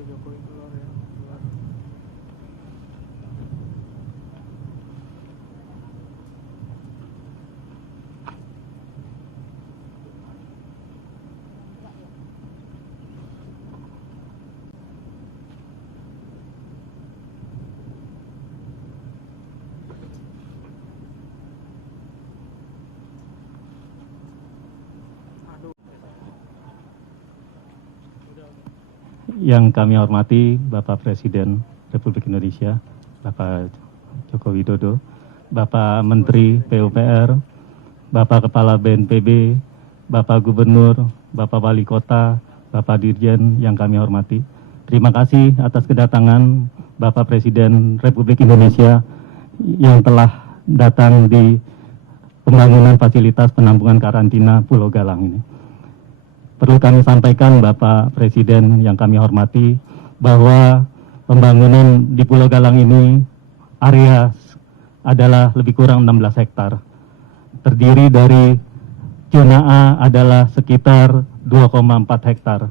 Jokowi keluar ya, keluar. Yang kami hormati Bapak Presiden Republik Indonesia, Bapak Joko Widodo, Bapak Menteri PUPR, Bapak Kepala BNPB, Bapak Gubernur, Bapak Wali Kota, Bapak Dirjen yang kami hormati. Terima kasih atas kedatangan Bapak Presiden Republik Indonesia yang telah datang di pembangunan fasilitas penampungan karantina Pulau Galang ini. Perlu kami sampaikan Bapak Presiden yang kami hormati bahwa pembangunan di Pulau Galang ini area adalah lebih kurang 16 hektar. Terdiri dari zona A adalah sekitar 2,4 hektar.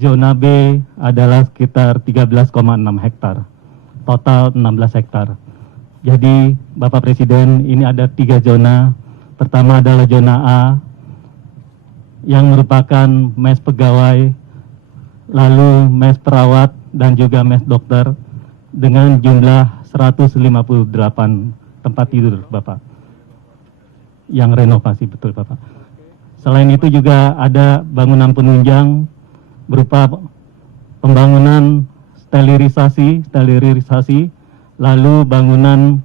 Zona B adalah sekitar 13,6 hektar. Total 16 hektar. Jadi Bapak Presiden, ini ada 3 zona. Pertama adalah zona A yang merupakan mes pegawai, lalu mes perawat, dan juga mes dokter dengan jumlah 158 tempat tidur, Bapak. Yang renovasi, betul, Bapak. Selain itu juga ada bangunan penunjang berupa pembangunan sterilisasi, lalu bangunan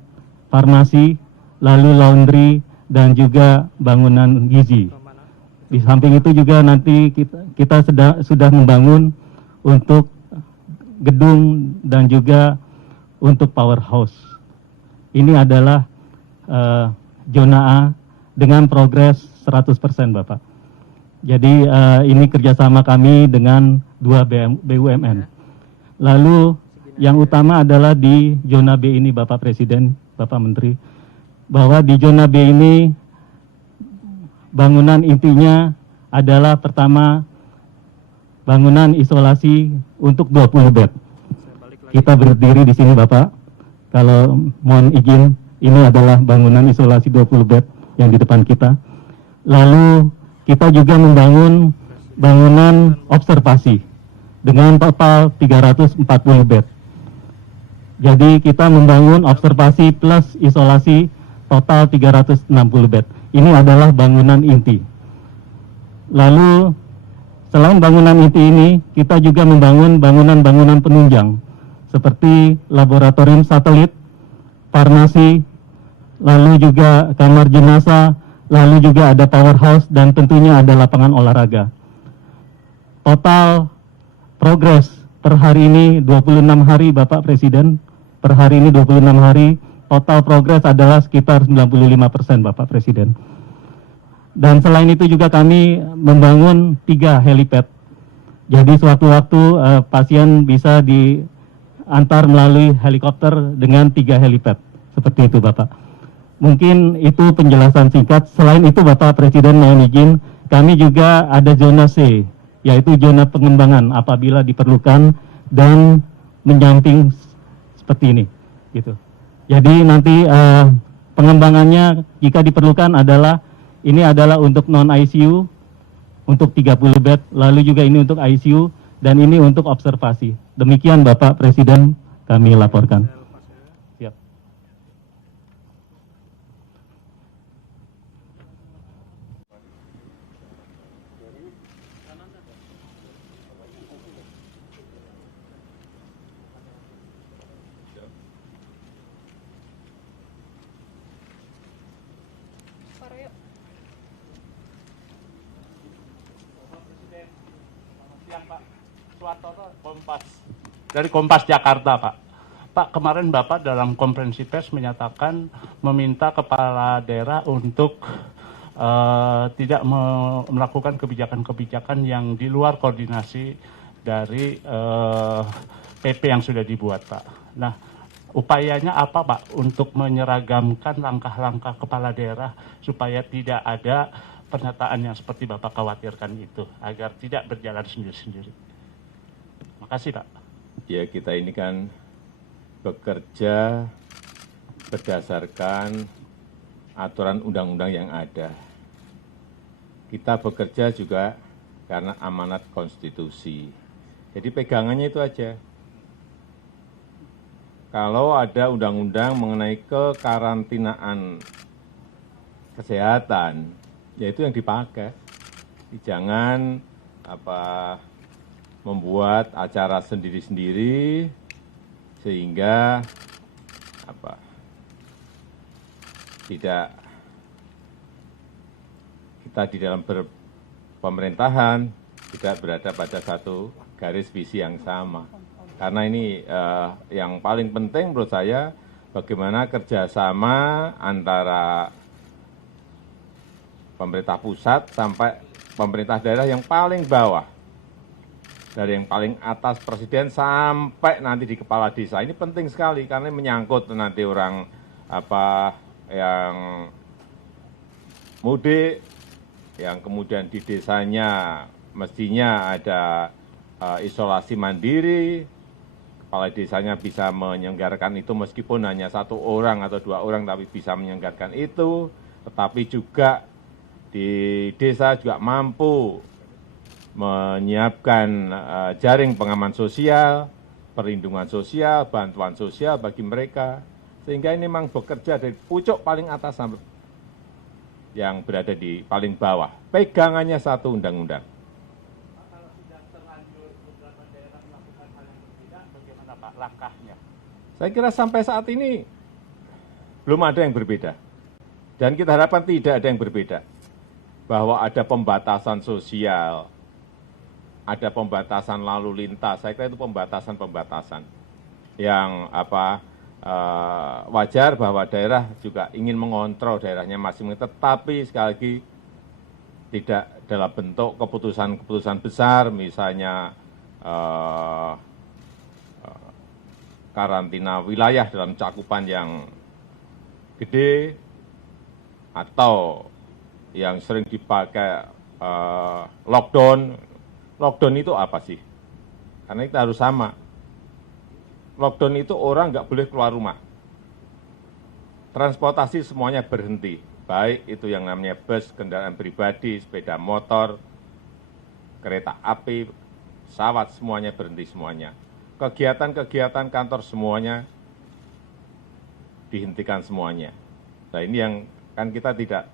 farmasi, lalu laundry, dan juga bangunan gizi. Di samping itu juga nanti kita sudah membangun untuk gedung dan juga untuk powerhouse. Ini adalah zona A dengan progres 100%, Bapak. Jadi ini kerjasama kami dengan 2 BUMN. Lalu yang utama adalah di zona B ini, Bapak Presiden, Bapak Menteri, bahwa di zona B ini bangunan intinya adalah pertama bangunan isolasi untuk 20 bed. Kita berdiri di sini, Bapak. Kalau mohon izin, ini adalah bangunan isolasi 20 bed yang di depan kita. Lalu kita juga membangun bangunan observasi dengan total 340 bed. Jadi kita membangun observasi plus isolasi total 360 bed. Ini adalah bangunan inti. Lalu selain bangunan inti ini, kita juga membangun bangunan-bangunan penunjang seperti laboratorium satelit, farmasi, lalu juga kamar jenazah, lalu juga ada powerhouse, dan tentunya ada lapangan olahraga. Total progres per hari ini 26 hari, Bapak Presiden. Per hari ini 26 hari, total progres adalah sekitar 95%, Bapak Presiden. Dan selain itu juga kami membangun 3 helipad. Jadi sewaktu-waktu pasien bisa diantar melalui helikopter dengan 3 helipad. Seperti itu, Bapak. Mungkin itu penjelasan singkat. Selain itu, Bapak Presiden mohon izin, kami juga ada zona C, yaitu zona pengembangan apabila diperlukan dan menyamping seperti ini. Gitu. Jadi nanti pengembangannya jika diperlukan adalah ini adalah untuk non-ICU, untuk 30 bed, lalu juga ini untuk ICU, dan ini untuk observasi. Demikian Bapak Presiden kami laporkan. Siap. Pak Suwartono, Kompas. Dari Kompas Jakarta, Pak. Pak, kemarin Bapak dalam konferensi pers menyatakan meminta kepala daerah untuk tidak melakukan kebijakan-kebijakan yang di luar koordinasi dari PP yang sudah dibuat, Pak. Nah, upayanya apa, Pak, untuk menyeragamkan langkah-langkah kepala daerah supaya tidak ada pernyataan yang seperti Bapak khawatirkan itu, agar tidak berjalan sendiri-sendiri? Terima kasih Pak. Ya, kita ini kan bekerja berdasarkan aturan undang-undang yang ada. Kita bekerja juga karena amanat konstitusi. Jadi pegangannya itu aja. Kalau ada undang-undang mengenai kekarantinaan kesehatan, ya itu yang dipakai. Jangan membuat acara sendiri-sendiri sehingga tidak kita di dalam pemerintahan tidak berada pada satu garis visi yang sama. Karena ini yang paling penting menurut saya bagaimana kerjasama antara pemerintah pusat sampai pemerintah daerah yang paling bawah. Dari yang paling atas presiden sampai nanti di kepala desa. Ini penting sekali karena menyangkut nanti orang yang mudik, yang kemudian di desanya mestinya ada isolasi mandiri, kepala desanya bisa menyelenggarakan itu meskipun hanya 1 orang atau 2 orang tapi bisa menyelenggarakan itu, tetapi juga di desa juga mampu menyiapkan jaring pengaman sosial, perlindungan sosial, bantuan sosial bagi mereka. Sehingga ini memang bekerja dari pucuk paling atas sampai yang berada di paling bawah. Pegangannya satu undang-undang. Kalau sudah terlanjur beberapa daerah melakukan hal yang berbeda, bagaimana Pak langkahnya? Saya kira sampai saat ini belum ada yang berbeda. Dan kita harapkan tidak ada yang berbeda. Bahwa ada pembatasan sosial, ada pembatasan lalu lintas. Saya kira itu pembatasan-pembatasan yang wajar bahwa daerah juga ingin mengontrol daerahnya masing-masing. Tetapi sekali lagi tidak dalam bentuk keputusan-keputusan besar, misalnya karantina wilayah dalam cakupan yang gede, atau yang sering dipakai lockdown. Lockdown itu apa sih? Karena kita harus sama. Lockdown itu orang nggak boleh keluar rumah. Transportasi semuanya berhenti. Baik itu yang namanya bus, kendaraan pribadi, sepeda motor, kereta api, pesawat, semuanya berhenti semuanya. Kegiatan-kegiatan kantor semuanya dihentikan semuanya. Nah ini yang kan kita tidak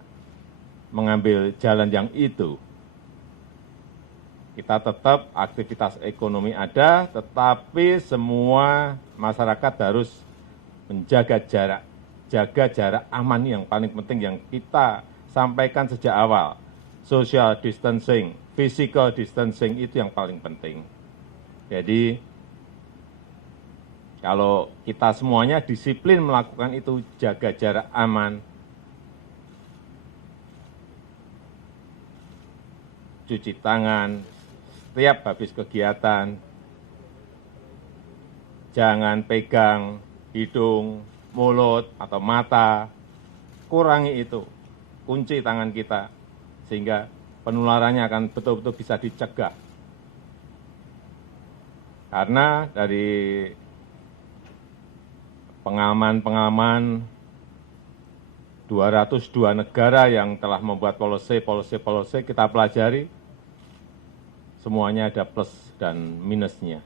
mengambil jalan yang itu. Kita tetap aktivitas ekonomi ada, tetapi semua masyarakat harus menjaga jarak aman yang paling penting yang kita sampaikan sejak awal. Social distancing, physical distancing itu yang paling penting. Jadi kalau kita semuanya disiplin melakukan itu, jaga jarak aman, cuci tangan setiap habis kegiatan, jangan pegang hidung, mulut, atau mata, kurangi itu, kunci tangan kita, sehingga penularannya akan betul-betul bisa dicegah. Karena dari pengalaman 202 negara yang telah membuat policy kita pelajari, semuanya ada plus dan minusnya.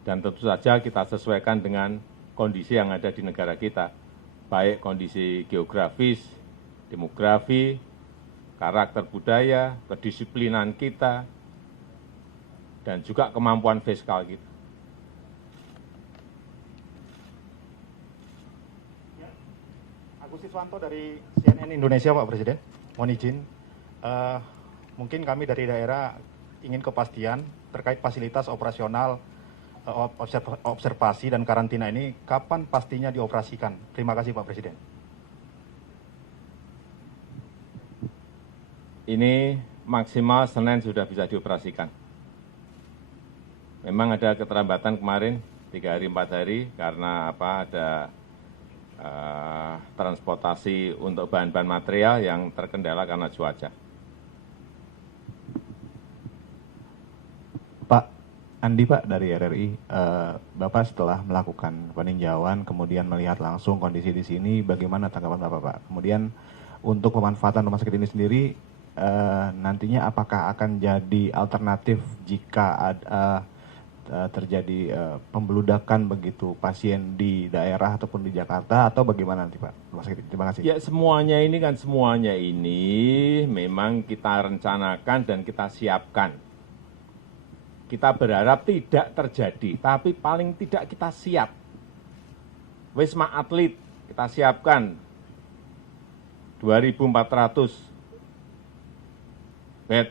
Dan tentu saja kita sesuaikan dengan kondisi yang ada di negara kita, baik kondisi geografis, demografi, karakter budaya, kedisiplinan kita, dan juga kemampuan fiskal kita. Agus Siswanto dari CNN Indonesia, Pak Presiden. Mohon izin, mungkin kami dari daerah ingin kepastian terkait fasilitas operasional observasi dan karantina ini, kapan pastinya dioperasikan? Terima kasih Pak Presiden. Ini maksimal Senin sudah bisa dioperasikan. Memang ada keterlambatan kemarin, 3 hari 4 hari, karena ada transportasi untuk bahan-bahan material yang terkendala karena cuaca. Pak, Andi Pak dari RRI. Bapak setelah melakukan peninjauan, kemudian melihat langsung kondisi di sini, bagaimana tanggapan Bapak Pak? Kemudian untuk pemanfaatan rumah sakit ini sendiri, nantinya apakah akan jadi alternatif jika terjadi pembeludakan begitu pasien di daerah ataupun di Jakarta, atau bagaimana nanti Pak rumah sakit? Terima kasih. Ya semuanya ini memang kita rencanakan dan kita siapkan. Kita berharap tidak terjadi, tapi paling tidak kita siap. Wisma Atlet kita siapkan 2.400 bed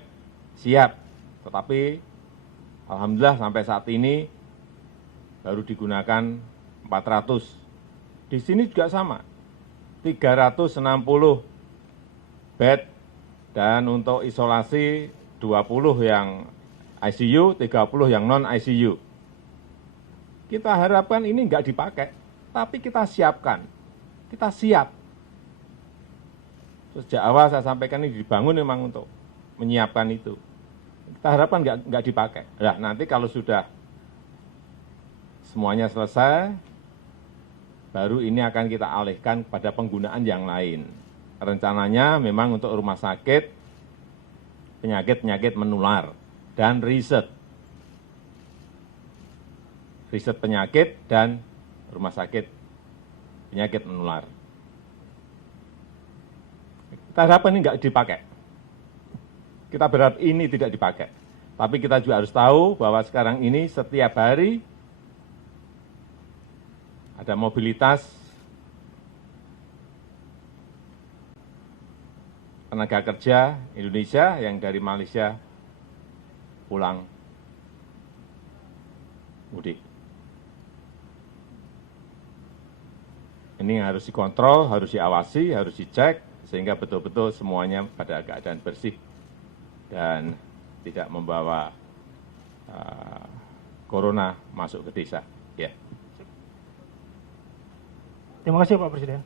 siap, tetapi alhamdulillah sampai saat ini baru digunakan 400. Di sini juga sama, 360 bed, dan untuk isolasi 20 yang ICU, 30 yang non-ICU. Kita harapkan ini enggak dipakai, tapi kita siapkan, kita siap. Sejak awal saya sampaikan ini dibangun memang untuk menyiapkan itu. Kita harapkan enggak dipakai. Nah, nanti kalau sudah semuanya selesai, baru ini akan kita alihkan pada penggunaan yang lain. Rencananya memang untuk rumah sakit, penyakit-penyakit menular, dan riset penyakit dan rumah sakit penyakit menular. Kita harapkan ini enggak dipakai. Kita berharap ini tidak dipakai. Tapi kita juga harus tahu bahwa sekarang ini setiap hari ada mobilitas tenaga kerja Indonesia yang dari Malaysia pulang mudik. Ini yang harus dikontrol, harus diawasi, harus dicek, sehingga betul-betul semuanya pada keadaan bersih dan tidak membawa corona masuk ke desa. Ya. Terima kasih Pak Presiden.